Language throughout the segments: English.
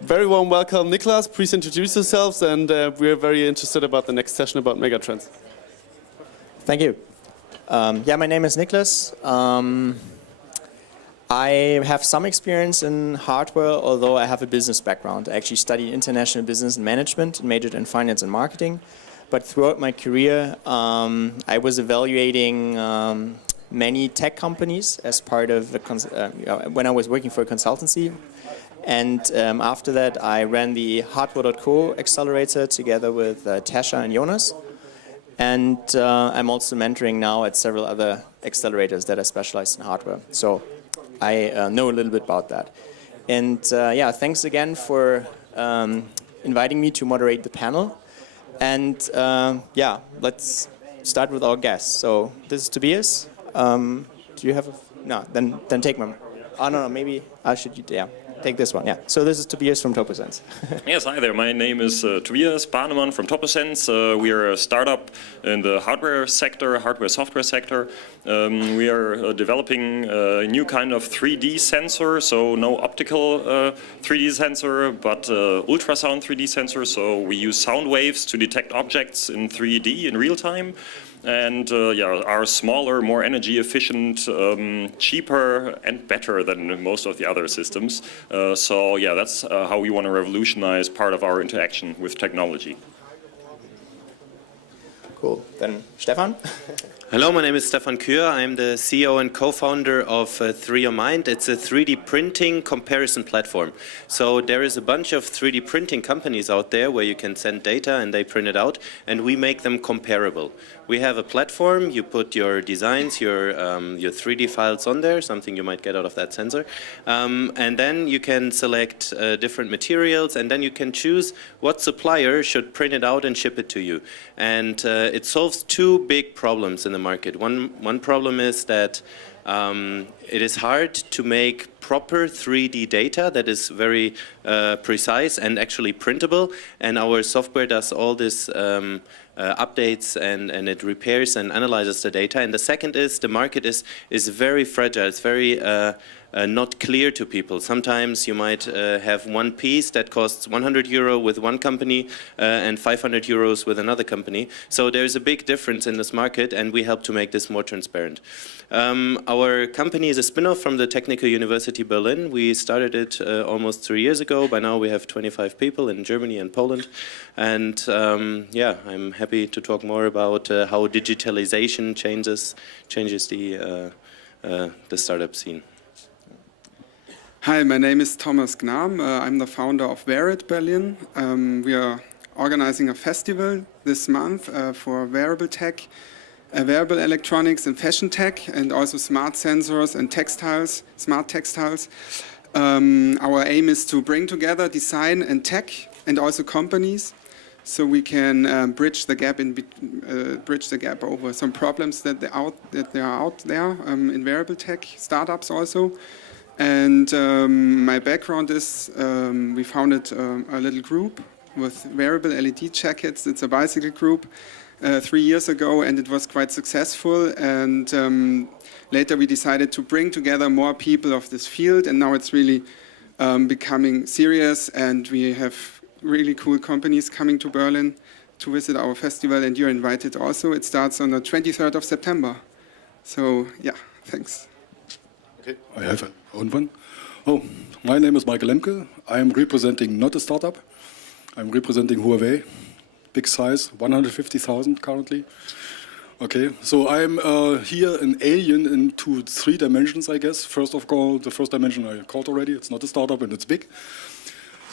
Very warm welcome, Niclas. Please introduce yourselves, and we are very interested about the next session about Megatrends. Thank you. My name is Niclas. I have some experience in hardware, although I have a business background. I actually studied international business and management and majored in finance and marketing. But throughout my career, I was evaluating many tech companies as part of when I was working for a consultancy. And after that, I ran the Hardware.co accelerator together with Tasha and Jonas. And I'm also mentoring now at several other accelerators that are specialized in hardware. So I know a little bit about that. And thanks again for inviting me to moderate the panel. And let's start with our guests. So this is Tobias. Do you have no? Then take my. Oh no, maybe I should. Yeah. Take this one, yeah. So this is Tobias from Toposens. Yes, hi there. My name is Tobias Bahnemann from Toposens. We are a startup in the hardware sector, hardware-software sector. We are developing a new kind of 3D sensor, so no optical 3D sensor, but ultrasound 3D sensor. So we use sound waves to detect objects in 3D in real time. And are smaller, more energy efficient, cheaper and better than most of the other systems. That's how we want to revolutionize part of our interaction with technology. Cool. Then Stephan. Hello, my name is Stephan Kühr. I'm the CEO and co-founder of 3Mind. It's a 3D printing comparison platform. So there is a bunch of 3D printing companies out there where you can send data and they print it out, and we make them comparable. We have a platform, you put your designs, your 3D files on there, something you might get out of that sensor, and then you can select different materials, and then you can choose what supplier should print it out and ship it to you. And it solves two big problems in the market. One problem is that it is hard to make proper 3D data that is very precise and actually printable, and our software does all this updates and it repairs and analyzes the data. And the second is the market is very fragile. It's very not clear to people. Sometimes you might have one piece that costs 100 euro with one company and 500 euros with another company. So there's a big difference in this market, and we help to make this more transparent. Our company is a spin-off from the Technical University Berlin. We started it almost 3 years ago. By now we have 25 people in Germany and Poland. And I'm happy to talk more about how digitalization changes the startup scene. Hi, my name is Thomas Gnahm. I'm the founder of Wearit Berlin. We are organizing a festival this month for wearable tech, wearable electronics and fashion tech, and also smart sensors and textiles, smart textiles. Our aim is to bring together design and tech and also companies, so we can bridge the gap over some problems that are out there in wearable tech startups also. And my background is we founded a little group with wearable LED jackets. It's a bicycle group 3 years ago, and it was quite successful. And later we decided to bring together more people of this field, and now it's really becoming serious, and we have really cool companies coming to Berlin to visit our festival, and you're invited also. It starts on the 23rd of September. So yeah, thanks. Okay, I have an own one. Oh, my name is Michael Lemke. I am representing not a startup. I'm representing Huawei, big size, 150,000 currently. Okay, so I'm here an alien into 3 dimensions, I guess. First of all, the first dimension I called already. It's not a startup and it's big.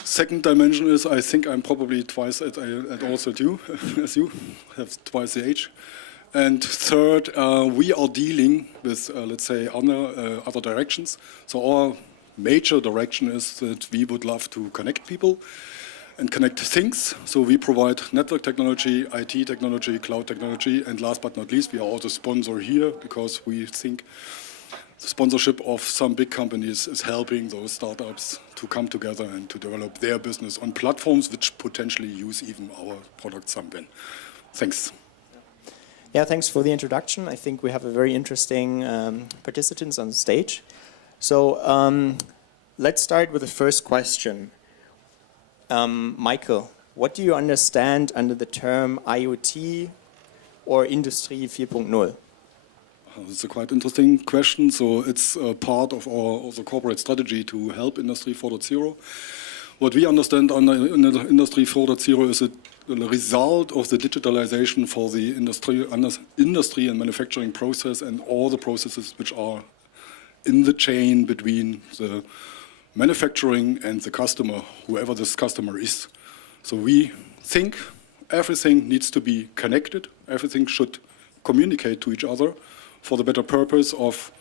Second dimension is I think I'm probably twice at also as you have twice the age. And third, we are dealing with, let's say, other directions. So our major direction is that we would love to connect people and connect things. So we provide network technology, IT technology, cloud technology, and last but not least, we are also sponsor here because we think the sponsorship of some big companies is helping those startups to come together and to develop their business on platforms which potentially use even our product someday. Thanks. Yeah, thanks for the introduction. I think we have a very interesting participants on stage. So let's start with the first question. Michael, what do you understand under the term IoT or Industrie 4.0? It's a quite interesting question. So it's a part of our also corporate strategy to help Industry 4.0. What we understand under Industry 4.0 is the result of the digitalization for the industry and manufacturing process and all the processes which are in the chain between the manufacturing and the customer, whoever this customer is. So we think everything needs to be connected, everything should communicate to each other for the better purpose of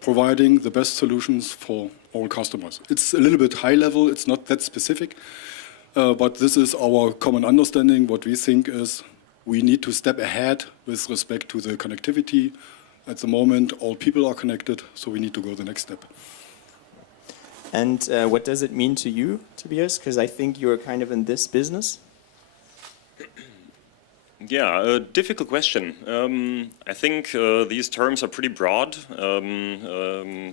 providing the best solutions for all customers. It's a little bit high level, it's not that specific, but this is our common understanding. What we think is we need to step ahead with respect to the connectivity. At the moment, all people are connected, so we need to go the next step. And what does it mean to you, Tobias? Because I think you're kind of in this business. Yeah, a difficult question. I think these terms are pretty broad.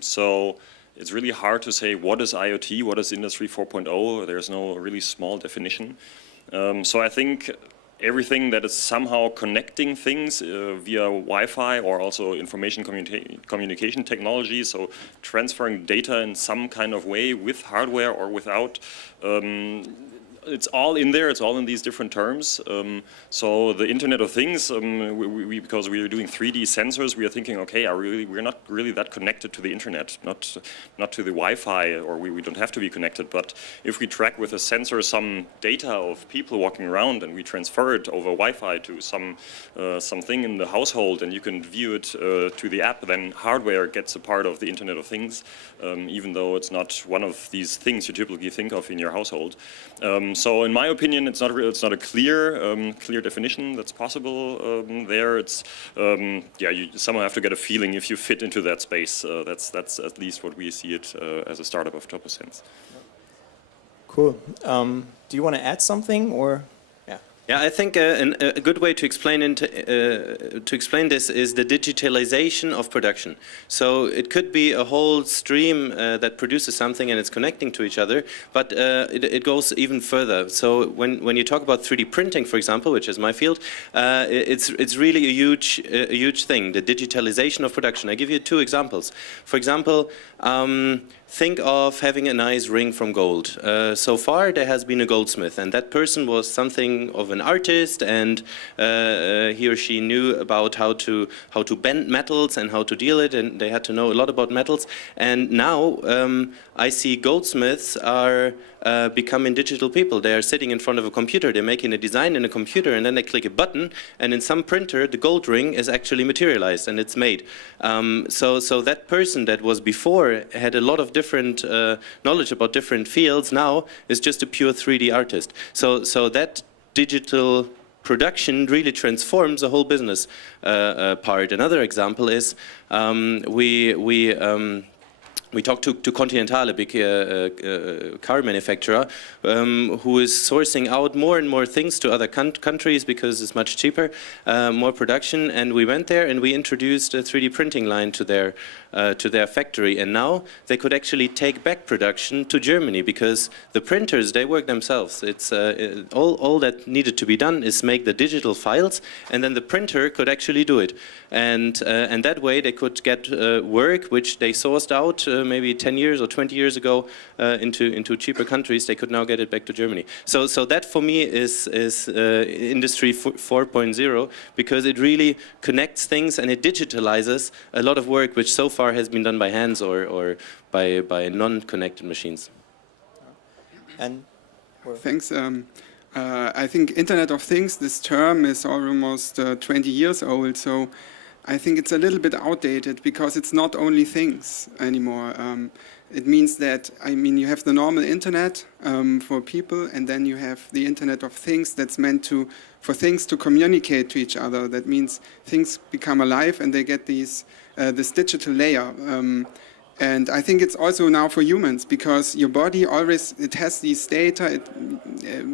So it's really hard to say what is IoT, what is Industry 4.0. There's no really small definition. So I think everything that is somehow connecting things via Wi-Fi or also information communication technology, so transferring data in some kind of way with hardware or without, it's all in there, it's all in these different terms. So the Internet of Things, because we are doing 3D sensors, we are thinking, okay, we're not really that connected to the Internet, not to the Wi-Fi, or we don't have to be connected, but if we track with a sensor some data of people walking around and we transfer it over Wi-Fi to something in the household and you can view it to the app, then hardware gets a part of the Internet of Things, even though it's not one of these things you typically think of in your household. So in my opinion, it's not a clear definition that's possible there. It's yeah, you somehow have to get a feeling if you fit into that space. That's at least what we see it as a startup of Toposens. Cool. Do you want to add something, or? Yeah, I think a good way to explain this is the digitalization of production. So it could be a whole stream that produces something and it's connecting to each other, but it goes even further. So when you talk about 3D printing, for example, which is my field, it's really a huge thing, the digitalization of production. I give you two examples. For example, think of having a nice ring from gold. So far there has been a goldsmith, and that person was something of an artist, and he or she knew about how to bend metals and how to deal it, and they had to know a lot about metals. And now I see goldsmiths are becoming digital people. They are sitting in front of a computer, they're making a design in a computer, and then they click a button, and in some printer the gold ring is actually materialized and it's made. So that person that was before had a lot of different knowledge about different fields, now is just a pure 3D artist. So that digital production really transforms the whole business part. Another example is we talked to Continental, a big car manufacturer, who is sourcing out more and more things to other countries because it's much cheaper, more production. And we went there and we introduced a 3D printing line to their factory. And now they could actually take back production to Germany because the printers, they work themselves. It's all that needed to be done is make the digital files, and then the printer could actually do it. And that way they could get work which they sourced out maybe 10 years or 20 years ago into cheaper countries. They could now get it back to Germany. So that for me is Industry 4.0, because it really connects things and it digitalizes a lot of work which so far has been done by hands or by non-connected machines. And thanks. I think Internet of Things, this term is almost 20 years old, so I think it's a little bit outdated because it's not only things anymore. It means that, you have the normal internet for people, and then you have the Internet of Things that's meant for things to communicate to each other. That means things become alive and they get this digital layer. And I think it's also now for humans, because your body always, it has these data,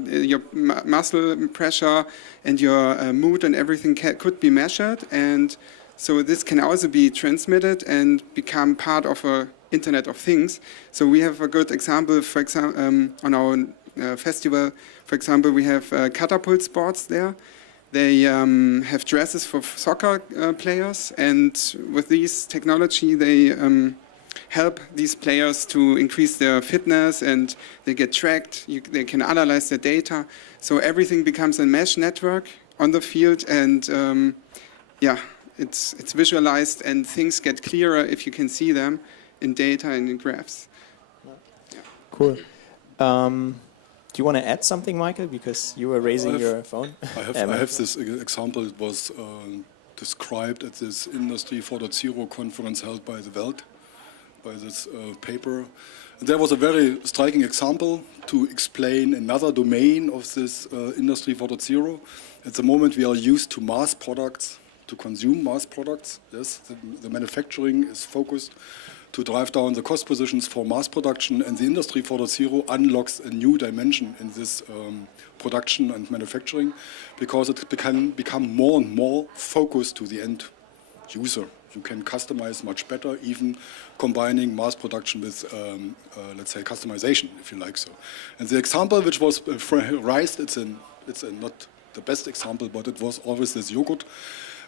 your muscle pressure and your mood and everything could be measured, and so this can also be transmitted and become part of a Internet of Things. So we have a good example, for example, on our festival. For example, we have catapult sports there. They have dresses for soccer players, and with this technology, they help these players to increase their fitness, and they get tracked. They can analyze their data, so everything becomes a mesh network on the field, and yeah, it's visualized, and things get clearer if you can see them in data and in graphs. Yeah. Cool. Do you want to add something, Michael? Because you were raising your phone. I have this example. It was described at this Industrie 4.0 conference held by the Welt, by this paper. And there was a very striking example to explain another domain of this Industry 4.0. At the moment, we are used to mass products, to consume mass products. Yes, the manufacturing is focused to drive down the cost positions for mass production, and the Industry 4.0 unlocks a new dimension in this production and manufacturing, because it can become more and more focused to the end user. You can customize much better, even combining mass production with, let's say, customization, if you like so. And the example which was raised, it's not the best example, but it was always this yogurt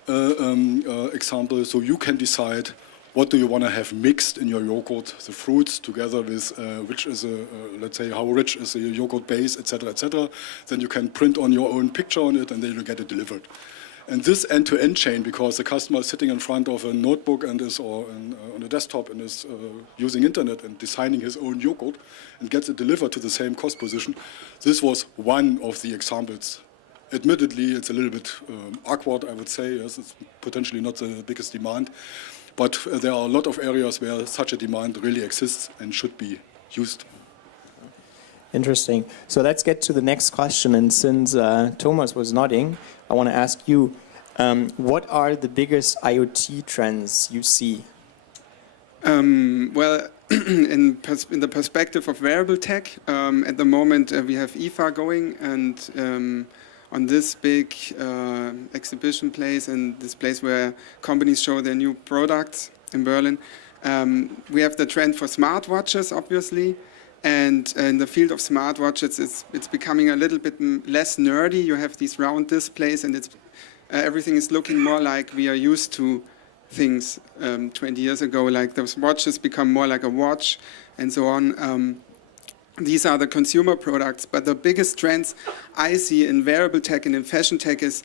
example. So you can decide what do you want to have mixed in your yogurt, the fruits together with which is let's say, how rich is the yogurt base, etc., etc. Then you can print on your own picture on it, and then you get it delivered. And this end-to-end chain, because the customer is sitting in front of a notebook and is on a desktop and is using internet and designing his own yogurt and gets it delivered to the same cost position, this was one of the examples. Admittedly, it's a little bit awkward, I would say. Yes, it's potentially not the biggest demand. But there are a lot of areas where such a demand really exists and should be used. Interesting. So let's get to the next question. And since Thomas was nodding, I want to ask you, what are the biggest IoT trends you see? Well, in the perspective of wearable tech, at the moment we have IFA going, and on this big exhibition place and this place where companies show their new products in Berlin. We have the trend for smartwatches, obviously, and in the field of smartwatches, it's becoming a little bit less nerdy. You have these round displays, and everything is looking more like we are used to things 20 years ago, like those watches become more like a watch and so on. These are the consumer products, but the biggest trends I see in wearable tech and in fashion tech is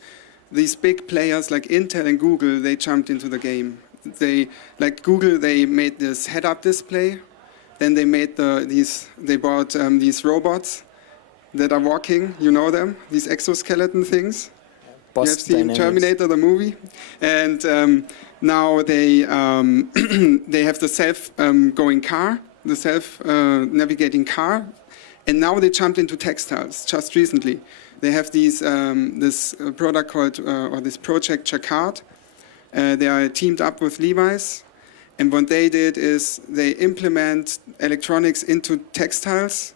these big players like Intel and Google, they jumped into the game. Like Google, they made this head-up display, then they made they bought these robots that are walking, you know them, these exoskeleton things. You have seen Terminator, the movie, and now they have the self-going car, the self-navigating car, and now they jumped into textiles just recently. They have this product called, or this project Jacquard. They are teamed up with Levi's, and what they did is they implement electronics into textiles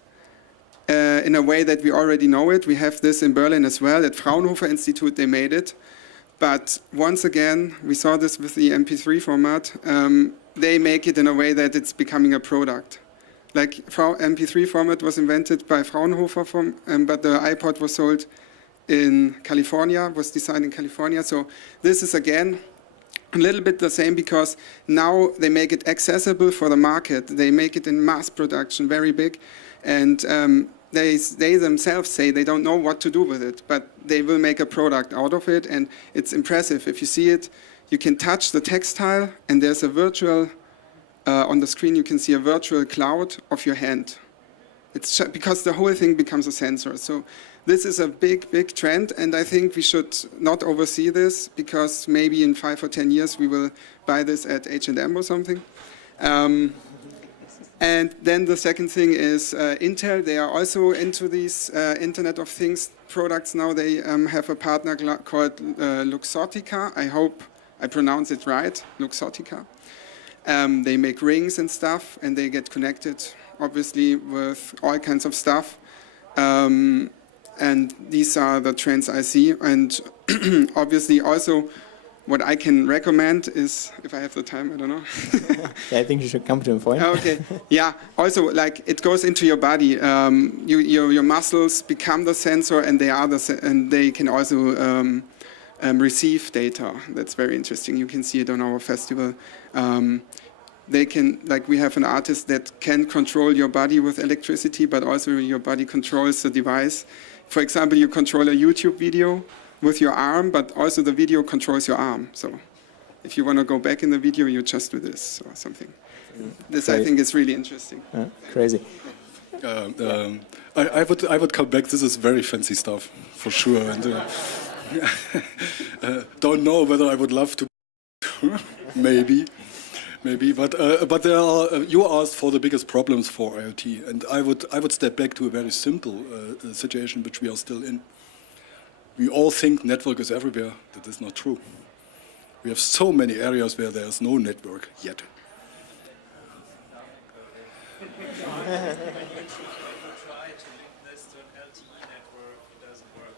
in a way that we already know it. We have this in Berlin as well. At Fraunhofer Institute they made it. But once again, we saw this with the MP3 format. They make it in a way that it's becoming a product. Like MP3 format was invented by Fraunhofer, but the iPod was sold in California, was designed in California. So this is again a little bit the same, because now they make it accessible for the market. They make it in mass production, very big. And they themselves say they don't know what to do with it, but they will make a product out of it, and it's impressive. If you see it, you can touch the textile, and there's a virtual, on the screen you can see a virtual cloud of your hand. It's because the whole thing becomes a sensor. So this is a big, big trend, and I think we should not oversee this, because maybe in 5 or 10 years we will buy this at H&M or something. And then the second thing is Intel. They are also into these Internet of Things products now. They have a partner called Luxottica. I hope I pronounce it right, Luxottica. They make rings and stuff, and they get connected, obviously, with all kinds of stuff. And these are the trends I see. And obviously also what I can recommend is, if I have the time, I don't know. Yeah, I think you should come to a point. Okay. Yeah. Also, like it goes into your body. Your muscles become the sensor, and they can also receive data. That's very interesting. You can see it on our festival. They can, like, we have an artist that can control your body with electricity, but also your body controls the device. For example, you control a YouTube video with your arm, but also the video controls your arm. So if you want to go back in the video, you just do this or something. This, I think, is really interesting. Crazy. I would come back. This is very fancy stuff, for sure. And don't know whether I would love to. Maybe. But there are. You asked for the biggest problems for IoT, and I would step back to a very simple situation which we are still in. We all think network is everywhere. That is not true. We have so many areas where there is no network yet.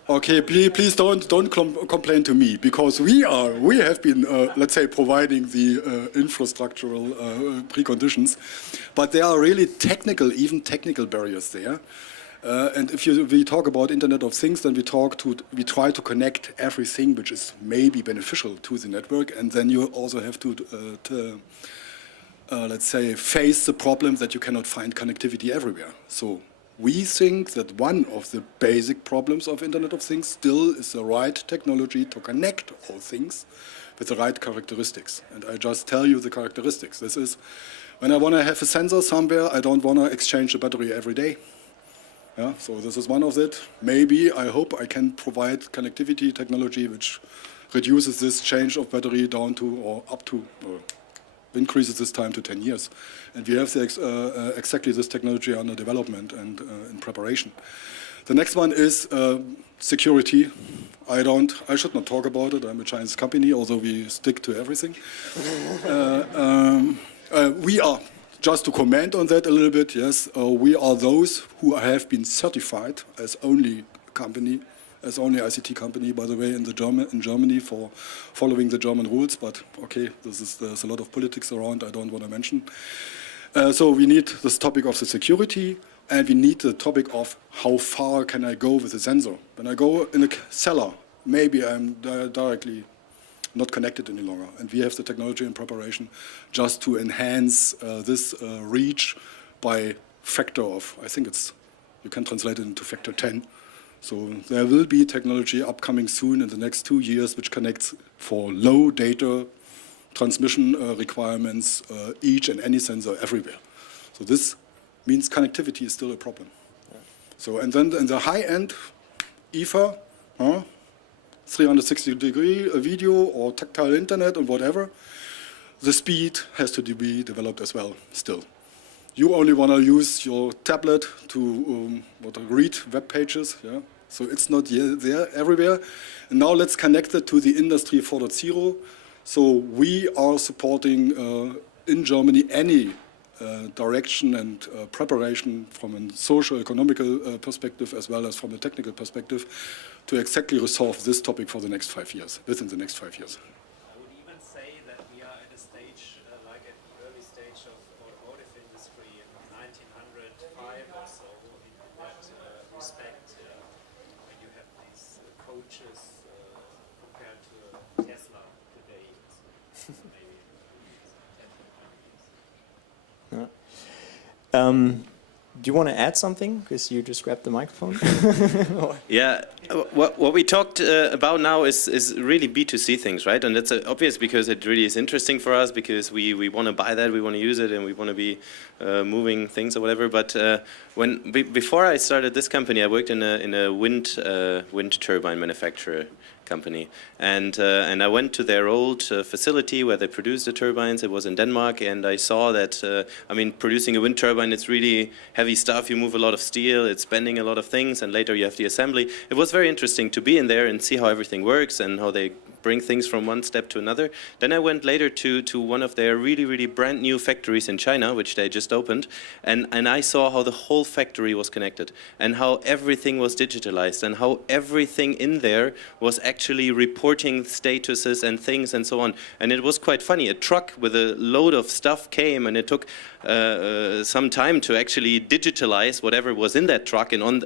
Okay, please don't complain to me, because we have been let's say providing the infrastructural preconditions, but there are really even technical barriers there. And if we talk about Internet of Things, then we try to connect everything which is maybe beneficial to the network, and then you also have to let's say face the problem that you cannot find connectivity everywhere. So we think that one of the basic problems of Internet of Things still is the right technology to connect all things with the right characteristics. And I just tell you the characteristics. This is, when I want to have a sensor somewhere, I don't want to exchange the battery every day. Yeah, so this is one of it. Maybe, I hope I can provide connectivity technology which reduces this change of battery down to, or up to, increases this time to 10 years. And we have exactly this technology under development and in preparation. The next one is security. I should not talk about it. I'm a Chinese company, although we stick to everything. We are, just to comment on that a little bit, yes, we are those who have been certified as only ICT company, by the way, in Germany for following the German rules. But okay, there's a lot of politics around. I don't want to mention. So we need this topic of the security, and we need the topic of how far can I go with the sensor. When I go in a cellar, maybe I'm directly not connected any longer, and we have the technology in preparation just to enhance this reach by factor of, I think you can translate it into factor 10. So there will be technology upcoming soon in the next 2 years which connects for low data transmission requirements each and any sensor everywhere. So this means connectivity is still a problem. Yeah. So, and then in the high end, EFA, 360-degree video or tactile internet and whatever, the speed has to be developed as well still. You only want to use your tablet to read web pages, yeah? So it's not there everywhere. And now let's connect it to the Industrie 4.0. So we are supporting in Germany any direction and preparation from a social, economical perspective as well as from a technical perspective to exactly resolve this topic for the next 5 years, within the next 5 years. I would even say that we are at a stage, like at the early stage of automotive industry in 1905 or so, in that respect, when you have these coaches compared to Tesla today, it's maybe 10 years. Do you want to add something? Because you just grabbed the microphone. Yeah, what we talked about now is really B2C things, right? And that's obvious because it really is interesting for us because we want to buy that, we want to use it, and we want to be moving things or whatever. But before I started this company, I worked in a wind turbine manufacturer company, and I went to their old facility where they produced the turbines. It was in Denmark, and I saw that I mean, producing a wind turbine, it's really heavy stuff. You move a lot of steel, it's bending a lot of things, and later you have the assembly. It was very interesting to be in there and see how everything works and how they bring things from one step to another. Then I went later to one of their really brand new factories in China, which they just opened, and I saw how the whole factory was connected and how everything was digitalized and how everything in there was actually reporting statuses and things and so on. And it was quite funny. A truck with a load of stuff came, and it took some time to actually digitalize whatever was in that truck and on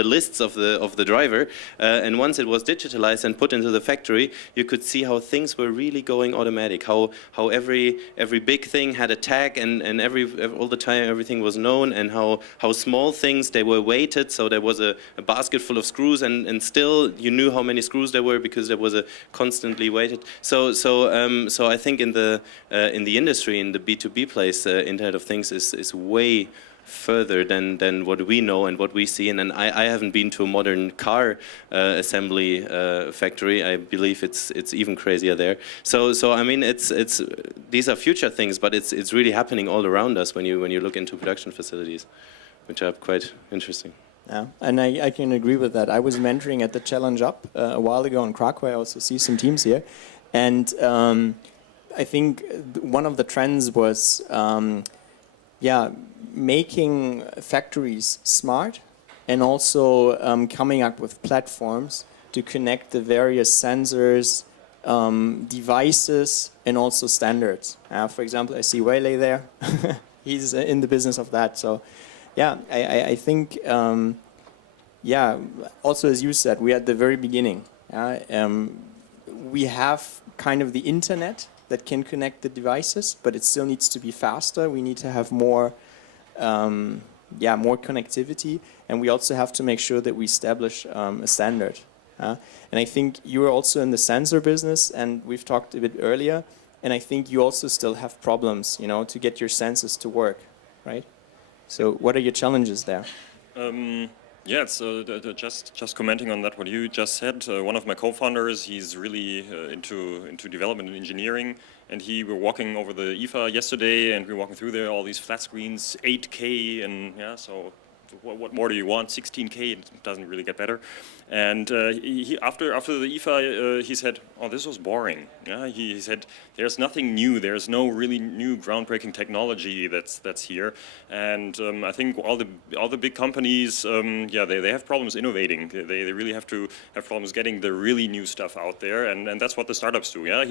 the lists of the driver. And once it was digitalized and put into the factory, you could see how things were really going automatic. How every big thing had a tag, and all the time everything was known, and how small things, they were weighted. So there was a basket full of screws, and still you knew how many screws there were because there was a constantly weighted. So I think in the industry, in the B2B place, Internet of Things is way further than what we know and what we see. And I haven't been to a modern car assembly factory. I believe it's even crazier there. So I mean, it's these are future things, but it's really happening all around us when you look into production facilities, which are quite interesting. Yeah, and I can agree with that. I was mentoring at the Challenge Up a while ago in Krakow. I also see some teams here, and I think one of the trends was, making factories smart, and also coming up with platforms to connect the various sensors, devices, and also standards. For example, I see Waylay there. He's in the business of that. So, yeah, I think, also as you said, we're at the very beginning. We have kind of the internet that can connect the devices, but it still needs to be faster. We need to have more connectivity, and we also have to make sure that we establish a standard. And I think you are also in the sensor business, and we've talked a bit earlier, and I think you also still have problems, to get your sensors to work, right? So what are your challenges there? Yeah, so just commenting on that, what you just said, one of my co-founders, he's really into development and engineering, and we were walking over the IFA yesterday, and we were walking through there, all these flat screens, 8K, and yeah, so what more do you want? 16K, it doesn't really get better. And after the IFA, he said, "Oh, this was boring." Yeah, he said, "There's nothing new. There's no really new groundbreaking technology that's here." And I think all the big companies, they have problems innovating. They really have to have problems getting the really new stuff out there, and that's what the startups do. Yeah,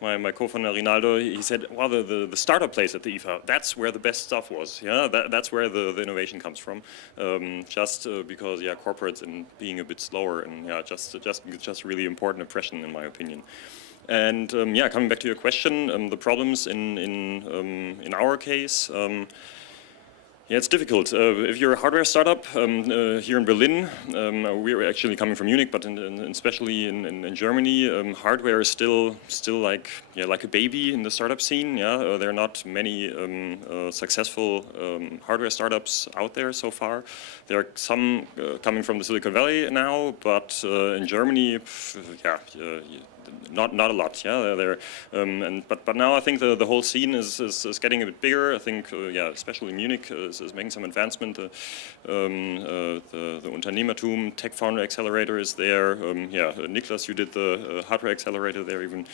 my co-founder Rinaldo, he said, "Well, the startup place at the IFA, that's where the best stuff was. Yeah, that's where the innovation comes from. Because corporates and being a bit slower, and just really important impression in my opinion." And coming back to your question, the problems in our case. It's difficult. If you're a hardware startup here in Berlin, we're actually coming from Munich, but especially in Germany, hardware is still like a baby in the startup scene. Yeah, there are not many successful hardware startups out there so far. There are some coming from the Silicon Valley now, but in Germany, not a lot. Yeah, but now I think the whole scene is getting a bit bigger. I think especially Munich is making some advancement. The Unternehmertum Tech Founder Accelerator is there. Niclas, you did the hardware accelerator there, even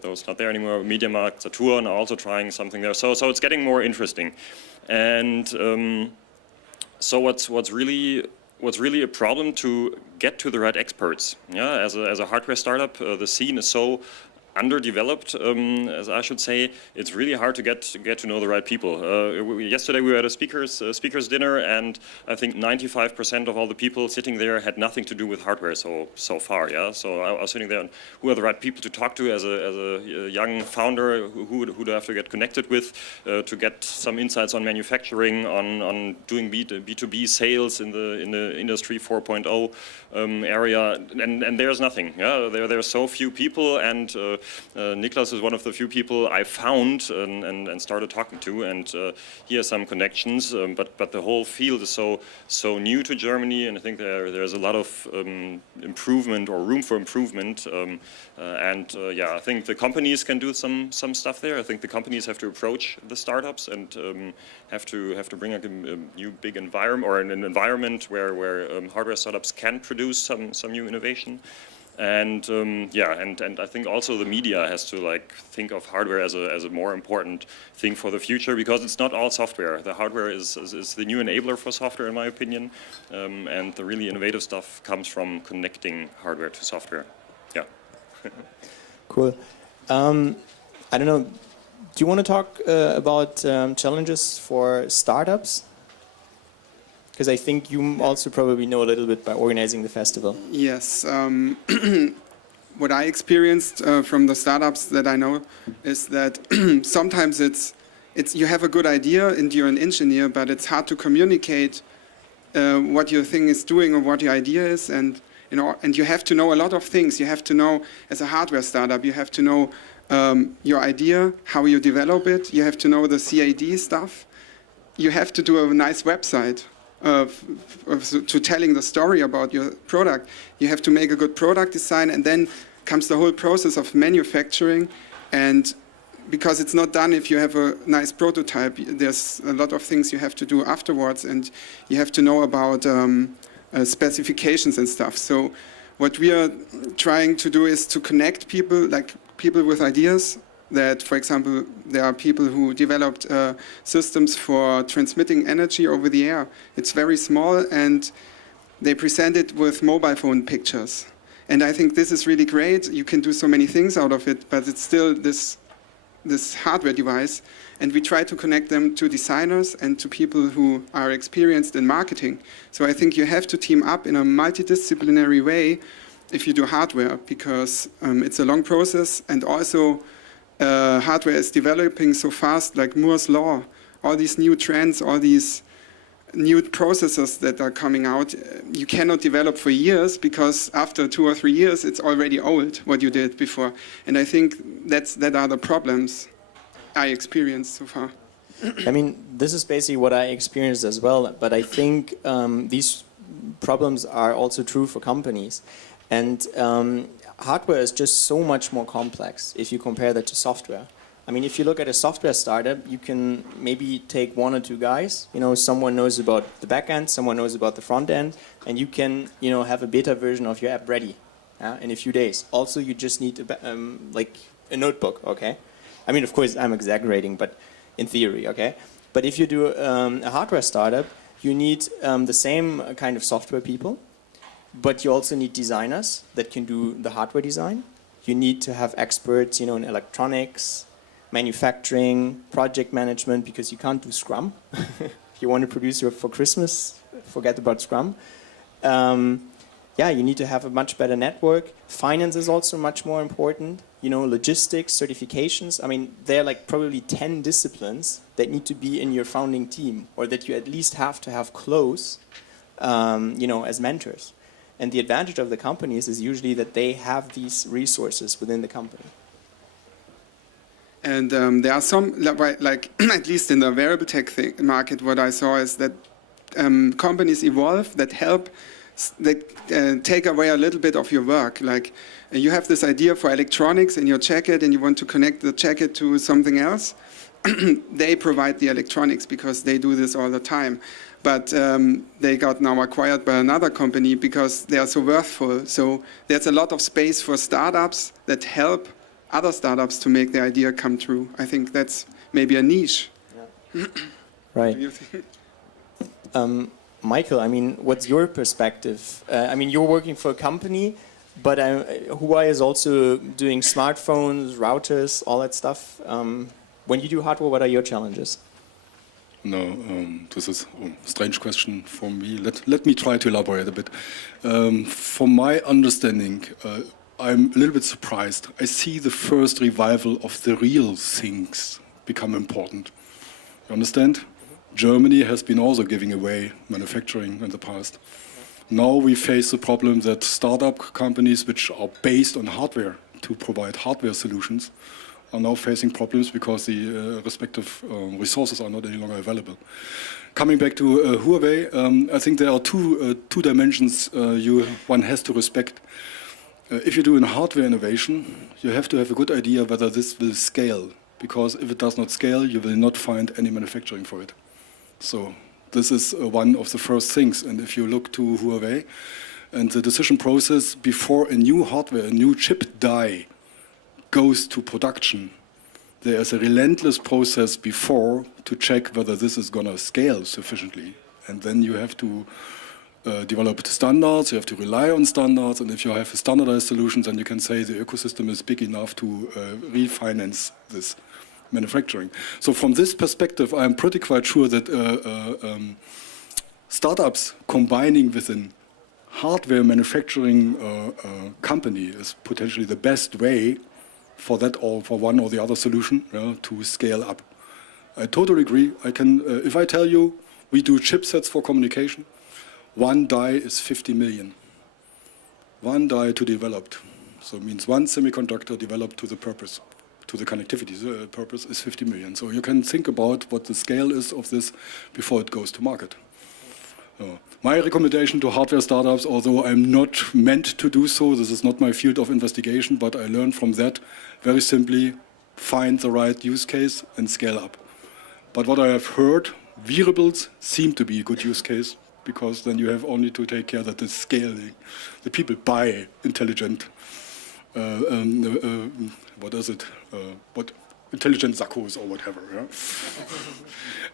though it's not there anymore. MediaMarkt, Saturn are also trying something there. So it's getting more interesting. And so what's really a problem to get to the right experts. Yeah, as a hardware startup, the scene is so underdeveloped, as I should say. It's really hard to get to know the right people. Yesterday we were at a speakers dinner, and I think 95% of all the people sitting there had nothing to do with hardware so far. Yeah, so I was sitting there, and who are the right people to talk to as a young founder? Who do I have to get connected with to get some insights on manufacturing, on doing B2B sales in the Industry 4.0 area? And there's nothing. Yeah, there are so few people, and Niclas is one of the few people I found and started talking to, and he has some connections, but the whole field is so new to Germany, and I think there's a lot of improvement or room for improvement, I think the companies can do some stuff there. I think the companies have to approach the startups and have to bring a new big environment, or an environment where hardware startups can produce some new innovation. And yeah, and I think also the media has to like think of hardware as a more important thing for the future, because it's not all software. The hardware is the new enabler for software, in my opinion, and the really innovative stuff comes from connecting hardware to software. Yeah. Cool. I don't know. Do you want to talk about challenges for startups? Because I think you also probably know a little bit by organizing the festival. Yes. What I experienced from the startups that I know is that sometimes it's you have a good idea and you're an engineer, but it's hard to communicate what your thing is doing or what your idea is, and you have to know a lot of things. You have to know, as a hardware startup, you have to know your idea, how you develop it. You have to know the CAD stuff. You have to do a nice website to telling the story about your product. You have to make a good product design, and then comes the whole process of manufacturing. And because it's not done if you have a nice prototype, there's a lot of things you have to do afterwards, and you have to know about specifications and stuff. So what we are trying to do is to connect people, like people with ideas. That, for example, there are people who developed systems for transmitting energy over the air. It's very small, and they present it with mobile phone pictures. And I think this is really great. You can do so many things out of it, but it's still this hardware device. And we try to connect them to designers and to people who are experienced in marketing. So I think you have to team up in a multidisciplinary way if you do hardware, because it's a long process, and also hardware is developing so fast, like Moore's law. All these new trends, all these new processors that are coming out, you cannot develop for years, because after 2 or 3 years, it's already old, what you did before. And I think that are the problems I experienced so far. I mean, this is basically what I experienced as well, but I think these problems are also true for companies. And hardware is just so much more complex if you compare that to software. I mean, if you look at a software startup, you can maybe take 1 or 2 guys. Someone knows about the back end, someone knows about the front end, and you can, have a beta version of your app ready in a few days. Also, you just need like a notebook, okay? I mean, of course, I'm exaggerating, but in theory, okay? But if you do a hardware startup, you need the same kind of software people. But you also need designers that can do the hardware design. You need to have experts, in electronics, manufacturing, project management, because you can't do Scrum. If you want to produce for Christmas, forget about Scrum. Yeah, you need to have a much better network. Finance is also much more important. Logistics, certifications. I mean, there are like probably 10 disciplines that need to be in your founding team, or that you at least have to have close, as mentors. And the advantage of the companies is usually that they have these resources within the company. And there are some, like at least in the wearable tech market, what I saw is that companies evolve that help, that take away a little bit of your work. Like you have this idea for electronics in your jacket, and you want to connect the jacket to something else. They provide the electronics because they do this all the time. But they got now acquired by another company because they are so worthful. So there's a lot of space for startups that help other startups to make their idea come true. I think that's maybe a niche. Yeah. Right. Michael, I mean, what's your perspective? I mean, you're working for a company, but Huawei is also doing smartphones, routers, all that stuff. When you do hardware, what are your challenges? No, this is a strange question for me. Let me try to elaborate a bit. From my understanding, I'm a little bit surprised. I see the first revival of the real things become important. You understand? Germany has been also giving away manufacturing in the past. Now we face the problem that startup companies which are based on hardware to provide hardware solutions are now facing problems because the respective resources are not any longer available. Coming back to Huawei, I think there are two dimensions one has to respect. If you do a hardware innovation, you have to have a good idea whether this will scale, because if it does not scale, you will not find any manufacturing for it. So this is one of the first things. And if you look to Huawei, And the decision process before a new hardware, a new chip die goes to production, there is a relentless process before to check whether this is going to scale sufficiently. And then you have to develop standards, you have to rely on standards, and if you have a standardized solution, then you can say the ecosystem is big enough to refinance this manufacturing. So from this perspective, I'm pretty quite sure that startups combining with an hardware manufacturing company is potentially the best way for that or for one or the other solution to scale up. I totally agree. I can, if I tell you we do chipsets for communication, one die is 50 million. One die to develop. So it means one semiconductor developed to the purpose, to the connectivity purpose is 50 million. So you can think about what the scale is of this before it goes to market. My recommendation to hardware startups, although I'm not meant to do so, this is not my field of investigation, but I learned from that very simply, find the right use case and scale up. But what I have heard, wearables seem to be a good use case, because then you have only to take care that the scaling, the people buy intelligent, what is it, intelligent Sakkos or whatever. Yeah?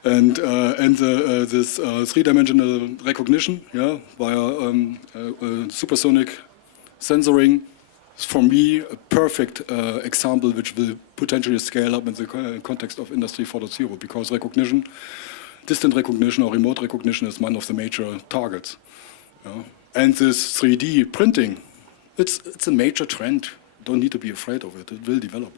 and this three-dimensional recognition via supersonic sensoring is for me a perfect example which will potentially scale up in the context of Industry 4.0, because recognition, distant recognition or remote recognition is one of the major targets. And this 3D printing, it's a major trend. Don't need to be afraid of it. It will develop.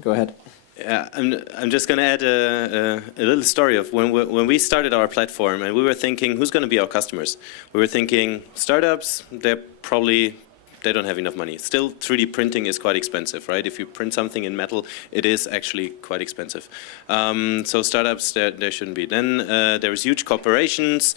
Go ahead. Yeah, I'm just going to add a little story of when we started our platform, and we were thinking, who's going to be our customers? We were thinking, startups, they don't have enough money. Still, 3D printing is quite expensive, right? If you print something in metal, it is actually quite expensive. So startups, there shouldn't be. Then there's huge corporations.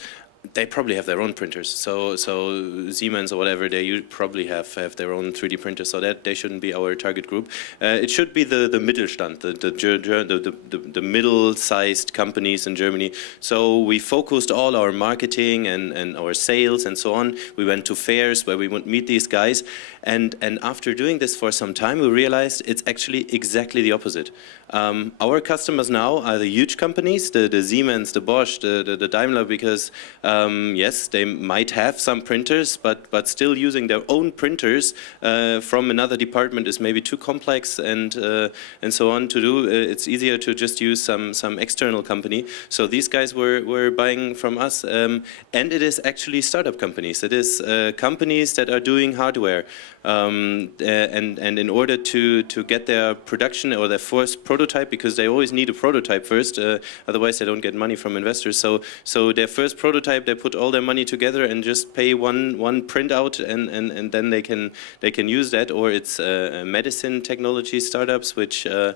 They probably have their own printers. So Siemens or whatever, they probably have their own 3D printers, so that they shouldn't be our target group. It should be the Mittelstand, the middle-sized companies in Germany. So we focused all our marketing and our sales and so on. We went to fairs where we would meet these guys. And after doing this for some time, we realized it's actually exactly the opposite. Our customers now are the huge companies, the Siemens, the Bosch, the Daimler, because yes, they might have some printers, but still using their own printers from another department is maybe too complex and so on to do. It's easier to just use some external company. So these guys were buying from us, and it is actually startup companies. It is companies that are doing hardware. And in order to get their production or their first prototype, because they always need a prototype first, otherwise they don't get money from investors. So their first prototype, they put all their money together and just pay one printout, and then they can use that. Or it's medicine technology startups which are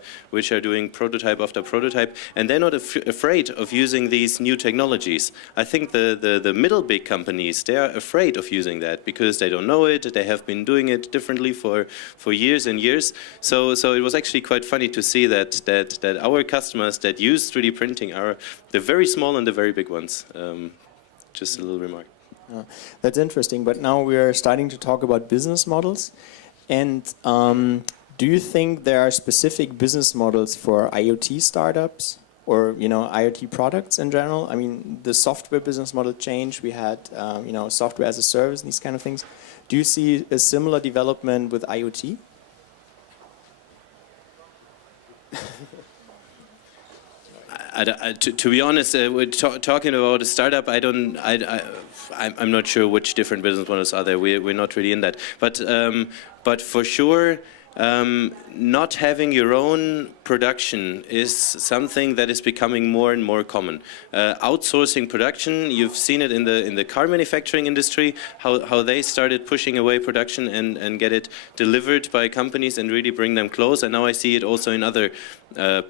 doing prototype after prototype, and they're not afraid of using these new technologies. I think the middle big companies, they are afraid of using that because they don't know it. They have been doing it differently for years and years. So it was actually quite funny to see that our customers that use 3D printing are the very small and the very big ones. Just a little remark. That's interesting, but now we are starting to talk about business models. And do you think there are specific business models for IoT startups or IoT products in general? I mean, the software business model changed. We had software as a service and these kind of things. Do you see a similar development with IoT? To be honest, we're talking about a startup. I'm not sure which different business models are there. We're not really in that. But for sure, not having your own production is something that is becoming more and more common. Outsourcing production, you've seen it in the car manufacturing industry, how they started pushing away production and get it delivered by companies and really bring them close. And now I see it also in other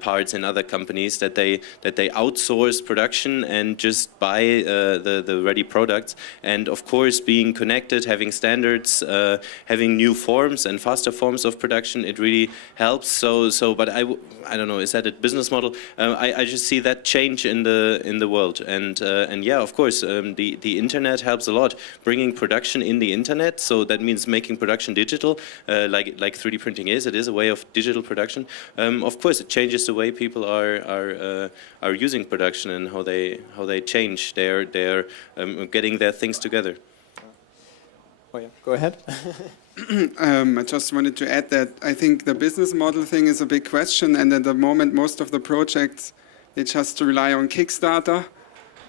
parts in other companies that they outsource production and just buy the ready products. And of course, being connected, having standards, having new forms and faster forms of production. production, it really helps. But I don't know, is that a business model? I just see that change in the world, and yeah, of course, the internet helps a lot, bringing production in the internet. So that means making production digital, like 3D printing is. It is a way of digital production. Of course, it changes the way people are using production and how they change their getting their things together. Oh yeah, go ahead. I just wanted to add that I think the business model thing is a big question, and at the moment most of the projects, they just rely on Kickstarter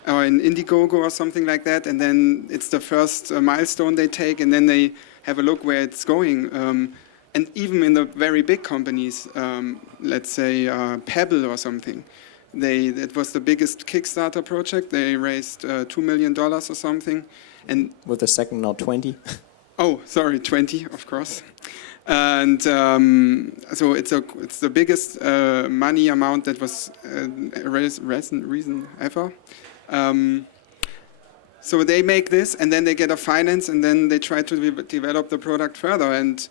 or in Indiegogo or something like that, and then it's the first milestone they take, and then they have a look where it's going. And even in the very big companies, let's say Pebble or something, that was the biggest Kickstarter project. They raised $2 million or something. And with the second now 20. Oh, sorry, 20, of course. And so it's the biggest money amount that was raised ever. So they make this, and then they get a finance, and then they try to develop the product further. And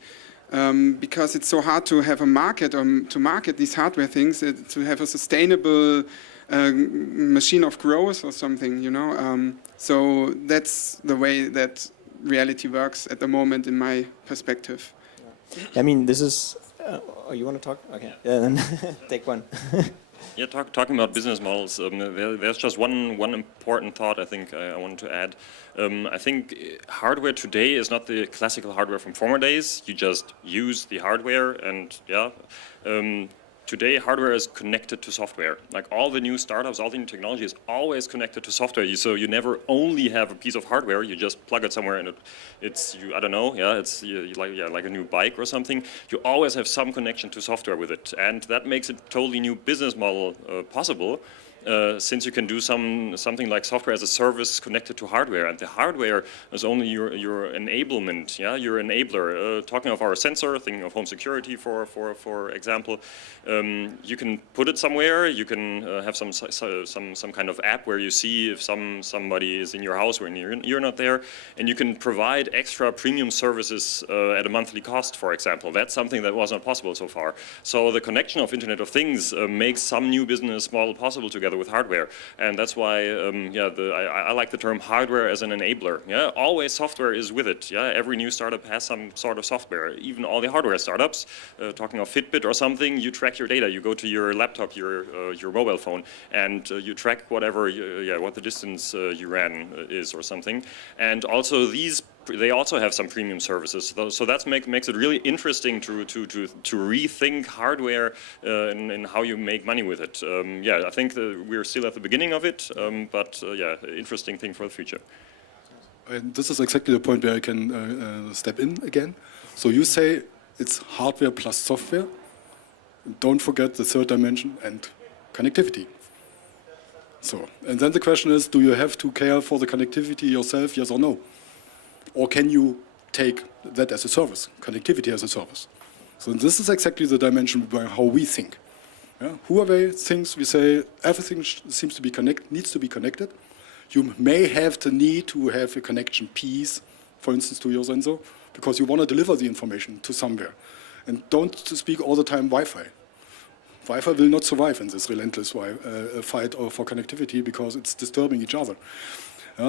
because it's so hard to have a market or to market these hardware things, to have a sustainable machine of growth or something, you know. So that's the way that reality works at the moment, in my perspective. I mean, this is. Oh, you want to talk? Okay, yeah, then take one. Yeah, talking about business models, there's just one important thought I think I wanted to add. I think hardware today is not the classical hardware from former days. You just use the hardware, and yeah. Today, hardware is connected to software. Like all the new startups, all the new technology is always connected to software. So you never only have a piece of hardware. You just plug it somewhere, and it's I don't know. Yeah, it's like a new bike or something. You always have some connection to software with it, and that makes a totally new business model possible. Since you can do something like software as a service connected to hardware, and the hardware is only your enablement, yeah, your enabler. Talking of our sensor, thinking of home security, for example, you can put it somewhere. You can have some kind of app where you see if somebody is in your house when you're not there, and you can provide extra premium services at a monthly cost, for example. That's something that was not possible so far. So the connection of Internet of Things makes some new business model possible together with hardware, and that's why I like the term hardware as an enabler. Yeah, always software is with it. Yeah, every new startup has some sort of software. Even all the hardware startups, talking of Fitbit or something, you track your data. You go to your laptop, your mobile phone, and you track whatever what the distance you ran is or something. And also they also have some premium services, so that makes it really interesting to rethink hardware and how you make money with it. Yeah, I think we're still at the beginning of it, but yeah, interesting thing for the future. And this is exactly the point where I can step in again. So you say it's hardware plus software. Don't forget the third dimension and connectivity. So, and then the question is, do you have to care for the connectivity yourself, yes or no? Or can you take that as a service, connectivity as a service? So this is exactly the dimension by how we think. Yeah? Huawei thinks, we say, everything seems to be needs to be connected. You may have the need to have a connection piece, for instance, to your sensor, because you want to deliver the information to somewhere. And don't speak all the time Wi-Fi. Wi-Fi will not survive in this relentless fight for connectivity because it's disturbing each other.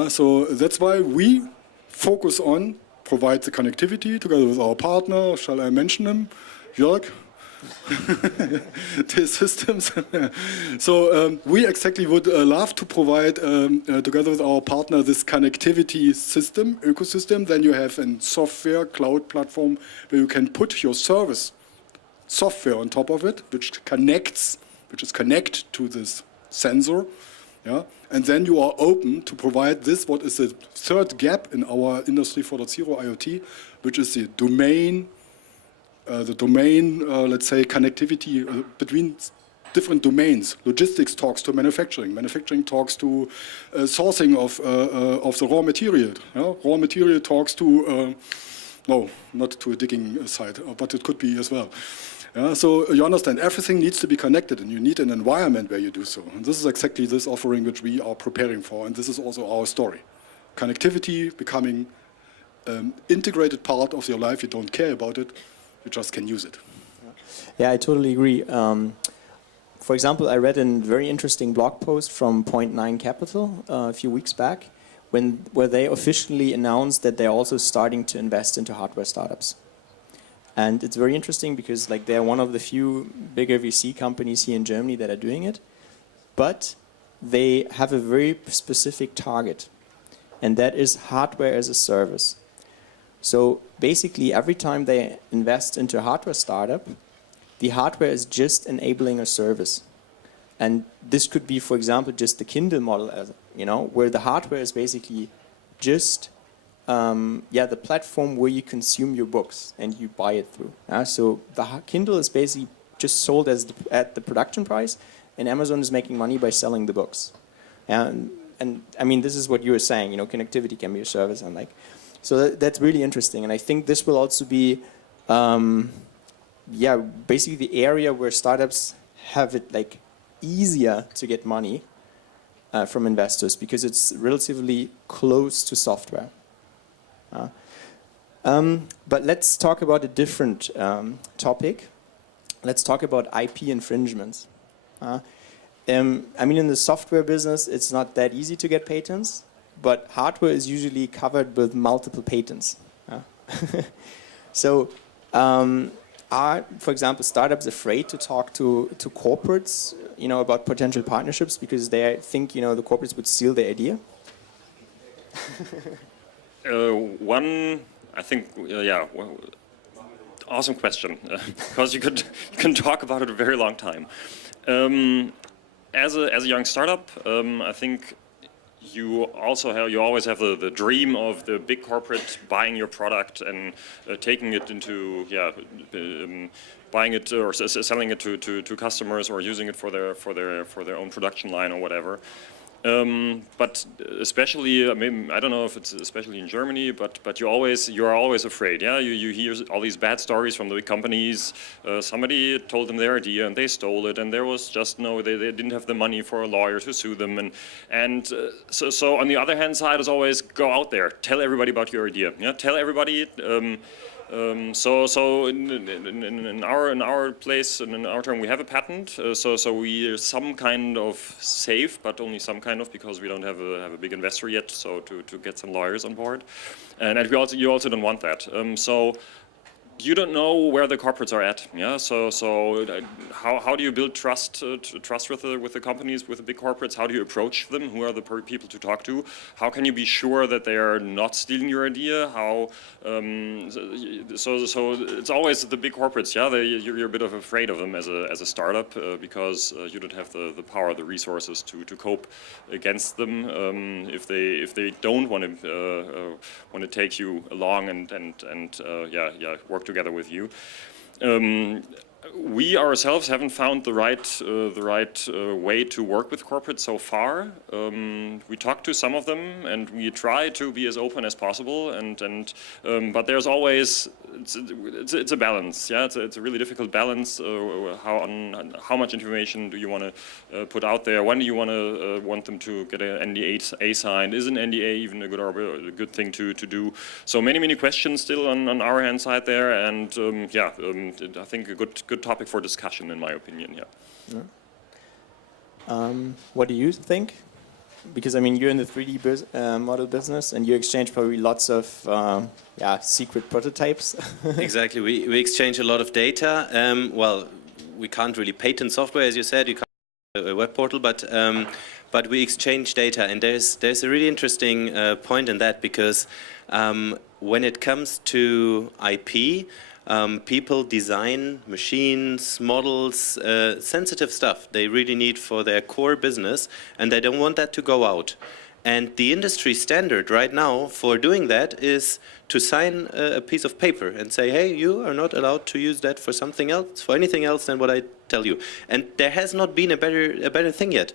So that's why we focus on provide the connectivity together with our partner. Shall I mention him? Jörg? The systems. So we exactly would love to provide together with our partner this connectivity system, ecosystem. Then you have a software cloud platform where you can put your service software on top of it, which is connected to this sensor. Yeah? And then you are open to provide this, what is the third gap in our Industry 4.0 IoT, which is the domain, let's say, connectivity between different domains. Logistics talks to manufacturing. Manufacturing talks to sourcing of the raw material. Yeah? Raw material talks to, no, not to a digging site, but it could be as well. Yeah, so you understand, everything needs to be connected, and you need an environment where you do so. And this is exactly this offering which we are preparing for, and this is also our story. Connectivity becoming an integrated part of your life. You don't care about it. you just can use it. Yeah, I totally agree. For example, I read a very interesting blog post from Point 9 Capital a few weeks back, where they officially announced that they're also starting to invest into hardware startups. And it's very interesting because like they're one of the few bigger VC companies here in Germany that are doing it, but they have a very specific target, and that is hardware as a service. So basically, every time they invest into a hardware startup, the hardware is just enabling a service. And this could be, for example, just the Kindle model, where the hardware is basically just the platform where you consume your books and you buy it through. So the Kindle is basically just sold at the production price, and Amazon is making money by selling the books. And I mean, this is what you were saying, connectivity can be a service, and like, so that's really interesting. And I think this will also be, basically the area where startups have it like easier to get money from investors because it's relatively close to software. But let's talk about a different topic. Let's talk about IP infringements. I mean, in the software business, it's not that easy to get patents, but hardware is usually covered with multiple patents. So, are, for example, startups afraid to talk to corporates, about potential partnerships because they think, the corporates would steal their idea? Awesome question, because you can talk about it a very long time. As a young startup, I think you always have the dream of the big corporate buying your product and taking it into buying it or selling it to customers or using it for their own production line or whatever. But especially, I mean, I don't know if it's especially in Germany, but you're always afraid. Yeah, you hear all these bad stories from the big companies. Somebody told them their idea and they stole it, and there was just they didn't have the money for a lawyer to sue them, and so on the other hand side is always go out there, tell everybody about your idea. Yeah, tell everybody. So in our place and in our term we have a patent. So we are some kind of safe, but only some kind of, because we don't have a big investor yet. So to get some lawyers on board, and you also don't want that. So you don't know where the corporates are at. Yeah. So how do you build trust with the companies, with the big corporates? How do you approach them? Who are the people to talk to? How can you be sure that they are not stealing your idea? How so it's always the big corporates. Yeah, you're a bit of afraid of them as a startup because you don't have the power, the resources to cope against them if they don't want to take you along and work together with you. We ourselves haven't found the right way to work with corporates so far. We talk to some of them and we try to be as open as possible, but there's always it's a balance. Yeah, it's a really difficult balance. How much information do you want to put out there? When do you want them to get an NDA signed? Is an NDA even a good thing to do? So many questions still on our hand side there, and I think a good topic for discussion, in my opinion. Yeah. What do you think? Because I mean, you're in the 3D model business, and you exchange probably lots of secret prototypes. Exactly, we exchange a lot of data. Well, we can't really patent software, as you said. You can't a web portal, but we exchange data, and there's a really interesting point in that, because when it comes to IP. People design machines, models, sensitive stuff they really need for their core business, and they don't want that to go out. And the industry standard right now for doing that is to sign a piece of paper and say, hey, you are not allowed to use that for something else, for anything else than what I tell you. And there has not been a better thing yet.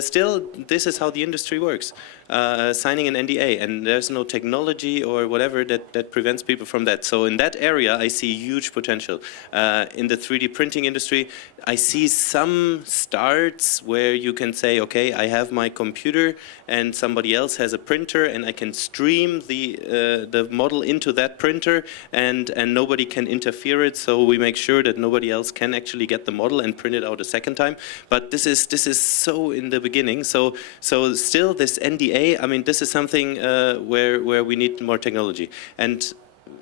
Still, this is how the industry works, signing an NDA, and there's no technology or whatever that prevents people from that. So in that area, I see huge potential. In the 3D printing industry, I see some starts where you can say, okay, I have my computer and somebody else has a printer, and I can stream the model into that printer, and nobody can interfere it. So we make sure that nobody else can actually get the model and print it out a second time. But this is so in the beginning. So still this NDA. I mean, this is something where we need more technology. And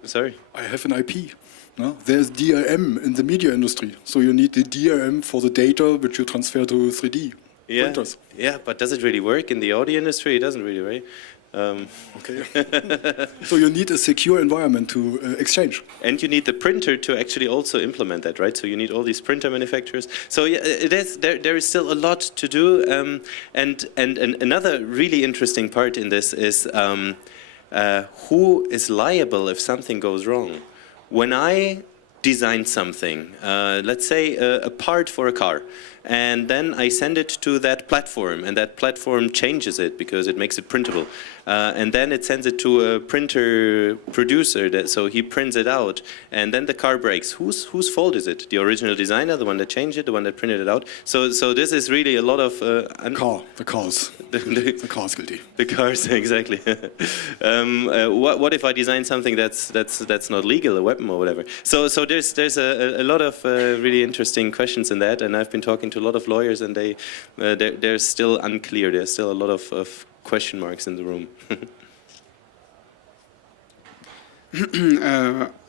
sorry, I have an IP. No? There's DRM in the media industry, so you need the DRM for the data which you transfer to 3D printers. Yeah, but does it really work in the audio industry? It doesn't really, right? Okay. So you need a secure environment to exchange. And you need the printer to actually also implement that, right? So you need all these printer manufacturers. So yeah, it is, there is still a lot to do. And another really interesting part in this is who is liable if something goes wrong? When I design something, let's say a part for a car, and then I send it to that platform, and that platform changes it because it makes it printable. And then it sends it to a printer producer, so he prints it out, and then the car breaks. Whose fault is it? The original designer, the one that changed it, the one that printed it out? So this is really a lot of... The cars. The car's guilty. The cars, exactly. What if I design something that's not legal, a weapon or whatever? So there's a lot of really interesting questions in that, and I've been talking to a lot of lawyers, and they're still unclear. There's still a lot of question marks in the room.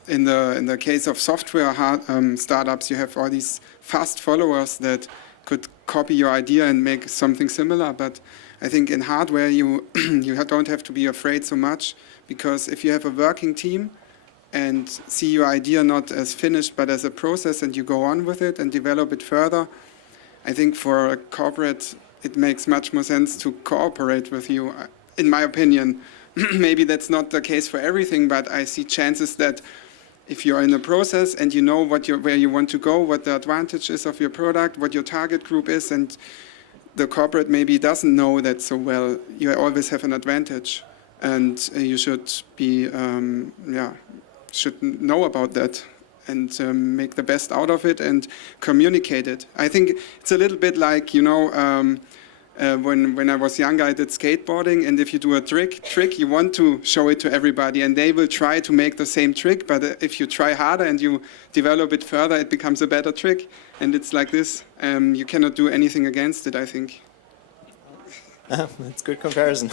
In the case of software startups, you have all these fast followers that could copy your idea and make something similar. But I think in hardware, you don't have to be afraid so much, because if you have a working team and see your idea not as finished but as a process, and you go on with it and develop it further, I think for a corporate it makes much more sense to cooperate with you, in my opinion. Maybe that's not the case for everything, but I see chances that if you're in a process and you know where you want to go, what the advantage is of your product, what your target group is, and the corporate maybe doesn't know that so well, you always have an advantage, and you should be, should know about that and make the best out of it and communicate it. I think it's a little bit like, when I was younger, I did skateboarding, and if you do a trick, you want to show it to everybody, and they will try to make the same trick, but if you try harder and you develop it further, it becomes a better trick, and it's like this. You cannot do anything against it, I think. That's a good comparison.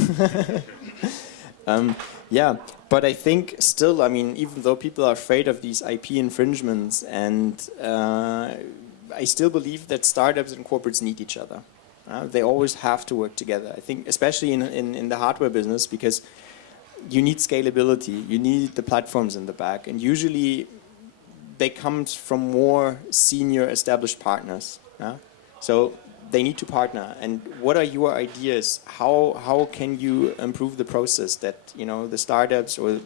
Yeah, but I think still, I mean, even though people are afraid of these IP infringements, and I still believe that startups and corporates need each other. They always have to work together. I think especially in the hardware business, because you need scalability, you need the platforms in the back, and usually they come from more senior established partners. So they need to partner. And what are your ideas? How can you improve the process that the startups or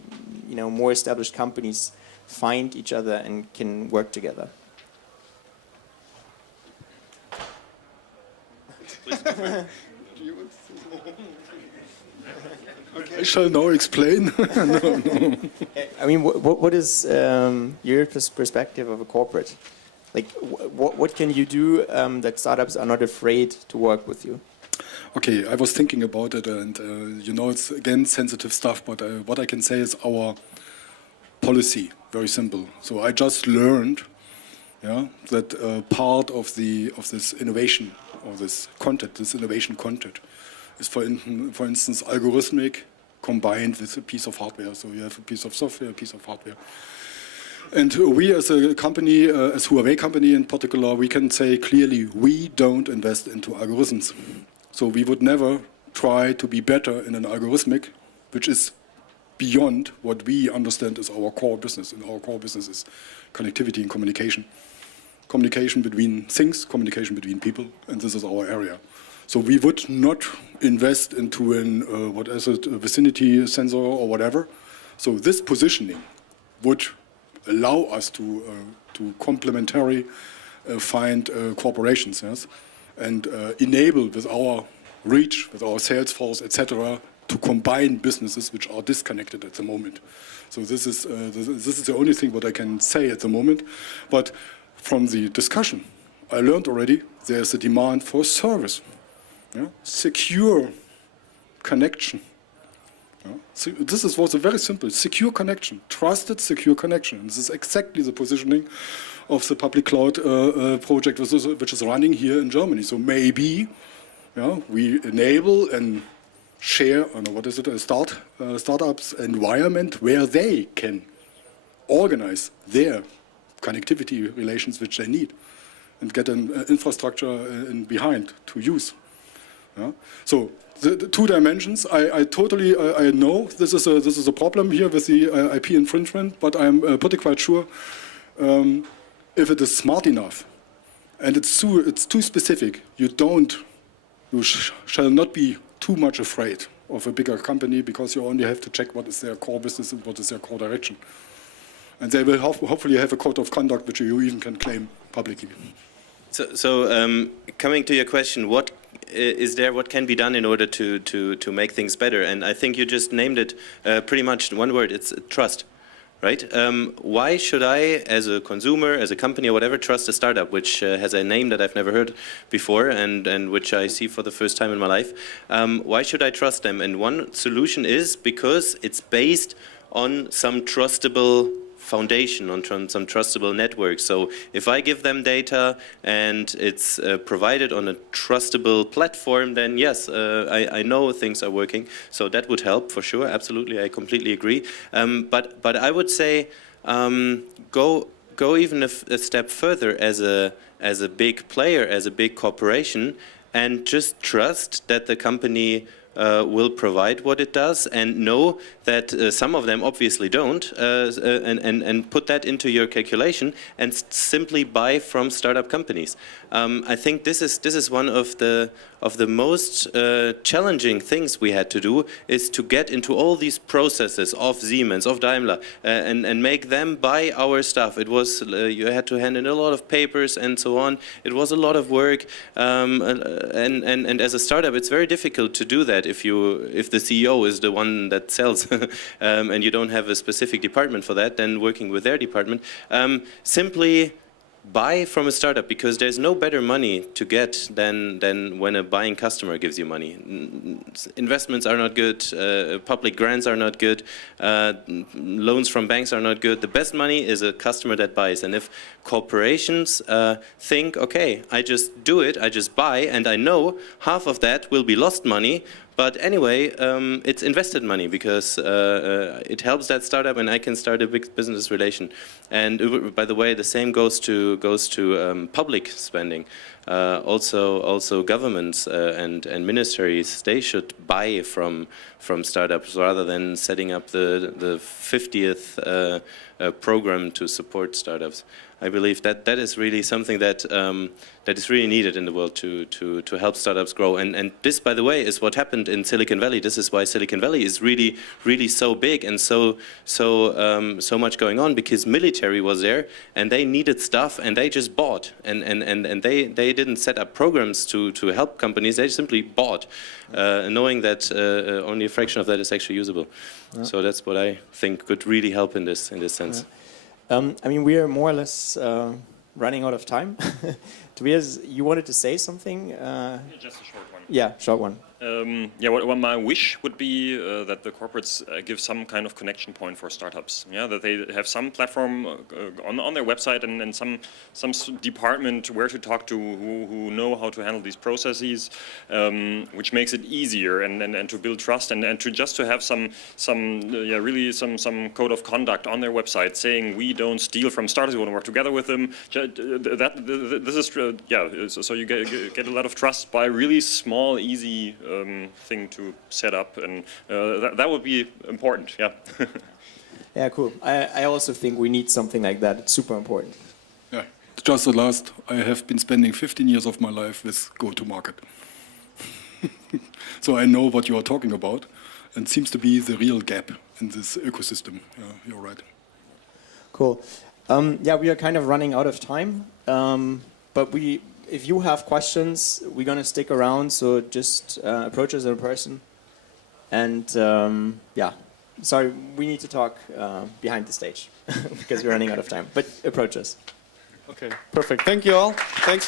more established companies find each other and can work together? I shall now explain. No. I mean, what is your perspective of a corporate? Like, what can you do that startups are not afraid to work with you? Okay, I was thinking about it, and it's again sensitive stuff, but what I can say is our policy, very simple. So I just learned that part of this innovation, or this innovation content, is for instance algorithmic combined with a piece of hardware. So you have a piece of software, a piece of hardware. And we as a company, as Huawei company in particular, we can say clearly we don't invest into algorithms. So we would never try to be better in an algorithmic, which is beyond what we understand as our core business. And our core business is connectivity and communication. Communication between things, communication between people, and this is our area. So we would not invest into a vicinity sensor or whatever. So this positioning would allow us to complementary find corporations, yes, and enable with our reach, with our sales force, etc., to combine businesses which are disconnected at the moment. So this is the only thing what I can say at the moment. But from the discussion, I learned already there's a demand for service, secure connection, So this is also very simple, secure connection, trusted secure connection. And this is exactly the positioning of the public cloud project which is running here in Germany. So maybe we enable and share, a startups environment where they can organize their connectivity relations which they need and get an infrastructure in behind to use. So the 2 dimensions, I totally know this is a problem here with the IP infringement, but I'm pretty quite sure if it is smart enough and it's too specific, you shall not be too much afraid of a bigger company because you only have to check what is their core business and what is their core direction. And they will hopefully have a code of conduct which you even can claim publicly. So coming to your question, what can be done in order to make things better? And I think you just named it pretty much in one word, it's trust. Right? Why should I, as a consumer, as a company or whatever, trust a startup which has a name that I've never heard before and which I see for the first time in my life? Why should I trust them? And one solution is because it's based on some trustable foundation, on some trustable network. So if I give them data and it's provided on a trustable platform, then yes, I know things are working. So that would help for sure. Absolutely, I completely agree. But I would say go even a step further as a big player, as a big corporation, and just trust that the company will provide what it does, and know that some of them obviously don't, and put that into your calculation and simply buy from startup companies. I think this is one of the most challenging things we had to do, is to get into all these processes of Siemens, of Daimler, and make them buy our stuff. It was you had to hand in a lot of papers and so on. It was a lot of work, and as a startup, it's very difficult to do that if the CEO is the one that sells, and you don't have a specific department for that. Then working with their department, simply buy from a startup, because there's no better money to get than when a buying customer gives you money. Investments are not good, public grants are not good, loans from banks are not good. The best money is a customer that buys. And if corporations think, okay, I just do it, I just buy, and I know half of that will be lost money, but anyway, it's invested money, because it helps that startup, and I can start a big business relation. And by the way, the same goes to public spending. Also governments and ministries, they should buy from startups rather than setting up the 50th program to support startups. I believe that is really something that is really needed in the world to help startups grow. And this, by the way, is what happened in Silicon Valley. This is why Silicon Valley is really so big and so much going on, because military was there and they needed stuff and they just bought, and they didn't set up programs to help companies. They simply bought, knowing that only a fraction of that is actually usable. Yeah. So that's what I think could really help in this sense. Yeah. I mean, we are more or less running out of time. Tobias, you wanted to say something? Just a short one. Yeah, short one. What my wish would be that the corporates give some kind of connection point for startups. Yeah, that they have some platform on their website and some department where to talk to who know how to handle these processes, which makes it easier and to build trust and to have some code of conduct on their website saying we don't steal from startups, we want to work together with them. This is so you get a lot of trust by really small, easy thing to set up, and that would be important. Yeah. Yeah, cool. I also think we need something like that. It's super important. Yeah. Just the last, I have been spending 15 years of my life with go-to-market. So I know what you are talking about, and seems to be the real gap in this ecosystem. Yeah, you're right. Cool. Yeah, we are kind of running out of time, but if you have questions, we're going to stick around, so just approach us in person. And yeah, sorry, we need to talk behind the stage because we're running out of time, but approach us. Okay, perfect. Thank you all. Thanks.